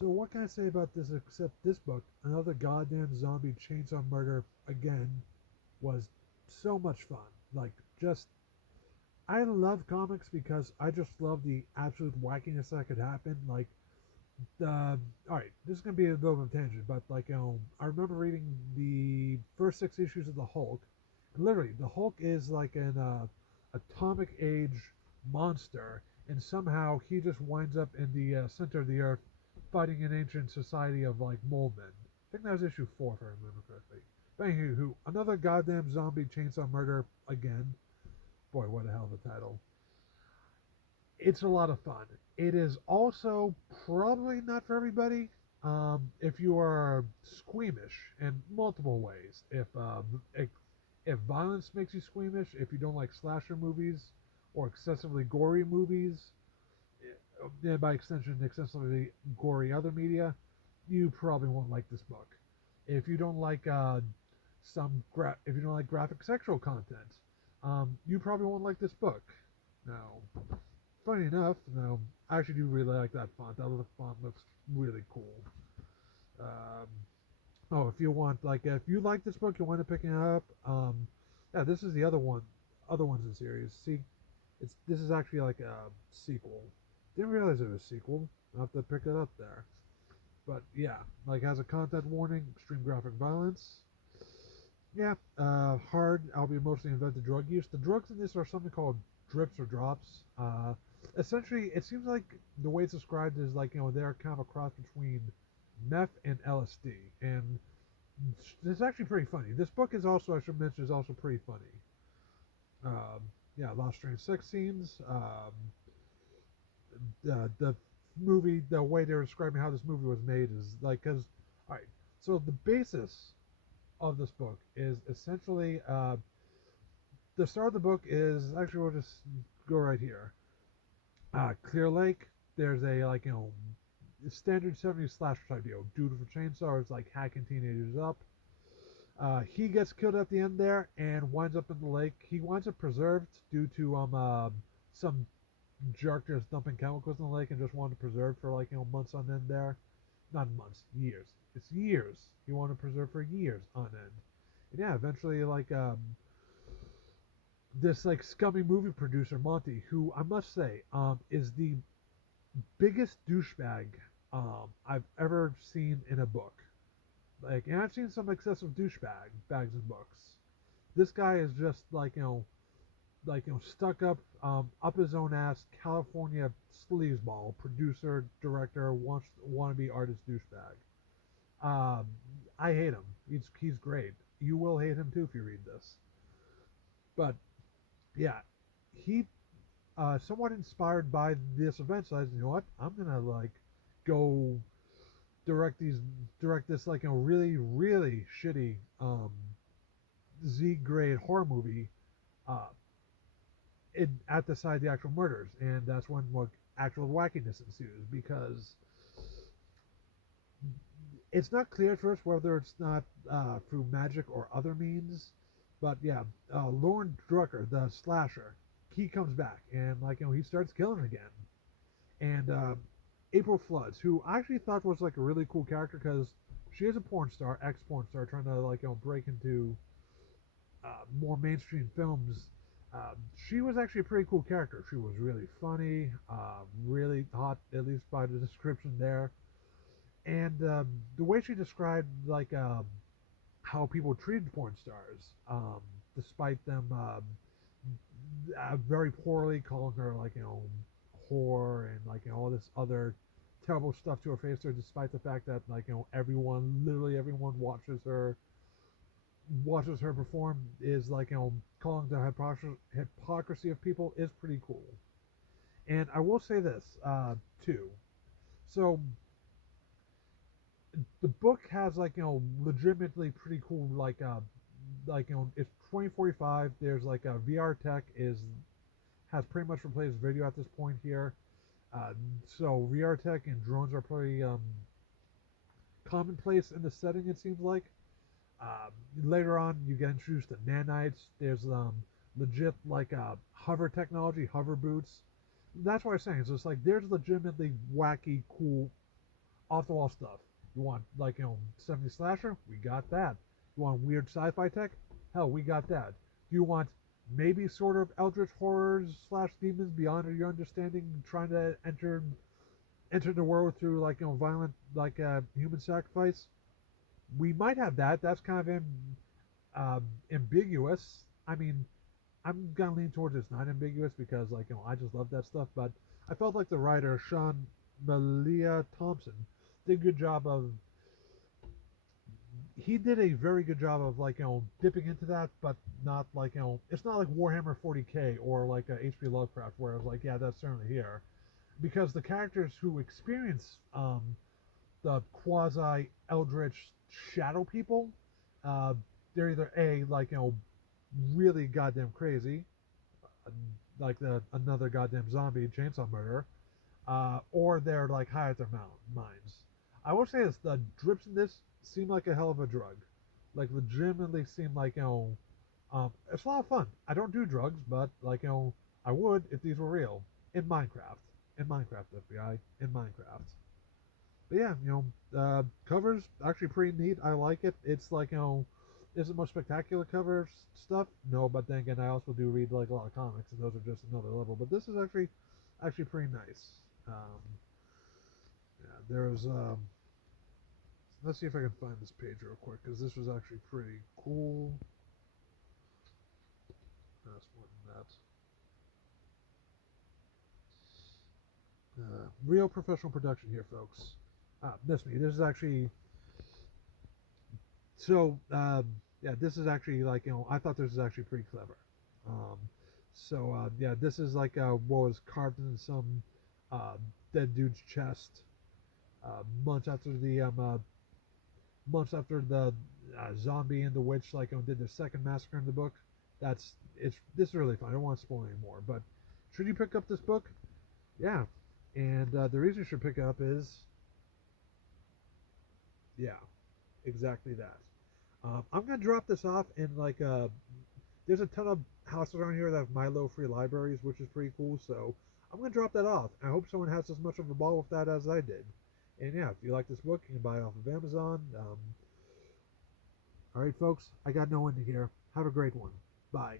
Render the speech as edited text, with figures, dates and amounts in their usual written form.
So what can I say about this except this book? Another goddamn zombie chainsaw murder again was so much fun. Like just I love comics because I just love the absolute wackiness that could happen. Like all right, this is gonna be a bit of a tangent, but I remember reading the first 6 issues of the Hulk, and literally the Hulk is like an atomic age monster, and somehow he just winds up in the center of the earth, fighting an ancient society of like mole men. I think that was issue 4, if I remember correctly. But anywho, another goddamn zombie chainsaw murder again. Boy, what a hell of a title. It's a lot of fun. It is also probably not for everybody. If you are squeamish in multiple ways, if violence makes you squeamish, if you don't like slasher movies or excessively gory movies, and by extension, excessively gory other media, you probably won't like this book. If you don't like if you don't like graphic sexual content, you probably won't like this book. Now, funny enough, I actually do really like that font. That little font looks really cool. Um, oh, if you want, if you like this book, you want to pick it up. Yeah, this is the other ones in the series. See, this is actually like a sequel. Didn't realize it was a sequel. I'll have to pick it up there. But yeah, like has a content warning, extreme graphic violence. Yeah, hard, albeit mostly invented drug use. The drugs in this are something called drips or drops. Essentially, it seems like the way it's described is they're kind of a cross between meth and LSD, and it's actually pretty funny. This book is also, I should mention, is also pretty funny. Um, yeah, lots of strange sex scenes. The movie, the way they're describing how this movie was made is because, all right, so the basis of this book is essentially the start of the book is actually we'll just go right here. Clear Lake. There's a standard 70s slasher type deal. Dude with a chainsaw is like hacking teenagers up. He gets killed at the end there and winds up in the lake. He winds up preserved due to some jerk just dumping chemicals in the lake and just wanted to preserve for months on end there. Not months, years. It's years. He wanted to preserve for years on end. And yeah, eventually this scummy movie producer Monty, who I must say is the biggest douchebag I've ever seen in a book. And I've seen some excessive douchebag bags in books. This guy is just stuck up his own ass California sleazeball producer, director, wannabe artist douchebag. Um, I hate him. He's great. You will hate him too if you read this. But yeah, he somewhat inspired by this event, so I said, you know what? I'm gonna go direct this really really shitty Z grade horror movie uh, at the side of the actual murders, and that's when actual wackiness ensues because it's not clear at first whether it's not through magic or other means, but yeah, Lauren Drucker, the slasher, he comes back and he starts killing again, and April Floods, who I actually thought was a really cool character because she is a porn star, ex porn star, trying to break into more mainstream films. She was actually a pretty cool character. She was really funny, really hot, at least by the description there. And the way she described how people treated porn stars, despite them very poorly, calling her whore and all this other terrible stuff to her face, there, despite the fact that everyone, literally everyone, watches her perform, is calling the hypocrisy of people is pretty cool. And I will say this too. So the book has legitimately pretty cool it's 2045. There's a VR tech has pretty much replaced video at this point here. Uh, so VR tech and drones are pretty commonplace in the setting. It seems like. Later on, you get introduced to nanites. There's legit hover technology, hover boots. That's what I'm saying. So it's there's legitimately wacky, cool off the wall stuff. You want like 70s slasher? We got that. You want weird sci-fi tech? Hell, we got that. Do you want maybe sort of eldritch horrors slash demons beyond your understanding, trying to enter the world through like violent like human sacrifice? We might have that. That's kind of ambiguous. I mean, I'm gonna lean towards it's not ambiguous because like I just love that stuff. But I felt like the writer Malia Thompson did a good job of. He did a very good job of like dipping into that, but not like it's not like Warhammer 40k or like H.P. Lovecraft where it's like yeah that's certainly here, because the characters who experience the quasi eldritch shadow people, uh, they're either a like really goddamn crazy, uh, like the another goddamn zombie chainsaw murderer, or they're like high at their minds. I will say this: the drips in this seem like a hell of a drug. Like legitimately seem like it's a lot of fun. I don't do drugs, but like I would if these were real in Minecraft. In Minecraft, FBI, in Minecraft. But yeah, covers actually pretty neat. I like it. It's like is it most spectacular cover stuff? No, but then again, I also do read like a lot of comics, and those are just another level. But this is actually pretty nice. Um, yeah, there's let's see if I can find this page real quick because this was actually pretty cool. That's more than that. Real professional production here, folks. That's me. This is actually so. Yeah, this is actually like I thought this was actually pretty clever. Um, yeah, this is like what was carved in some uh, dead dude's chest months after the zombie and the witch like did their second massacre in the book. This is really fun. I don't want to spoil anymore, but should you pick up this book? Yeah, and the reason you should pick it up is yeah, exactly that. I'm gonna drop this off in like there's a ton of houses around here that have Milo free libraries, which is pretty cool. So I'm gonna drop that off. I hope someone has as much of a ball with that as I did. And yeah, if you like this book, you can buy it off of Amazon. All right, folks, I got no end here. Have a great one. Bye.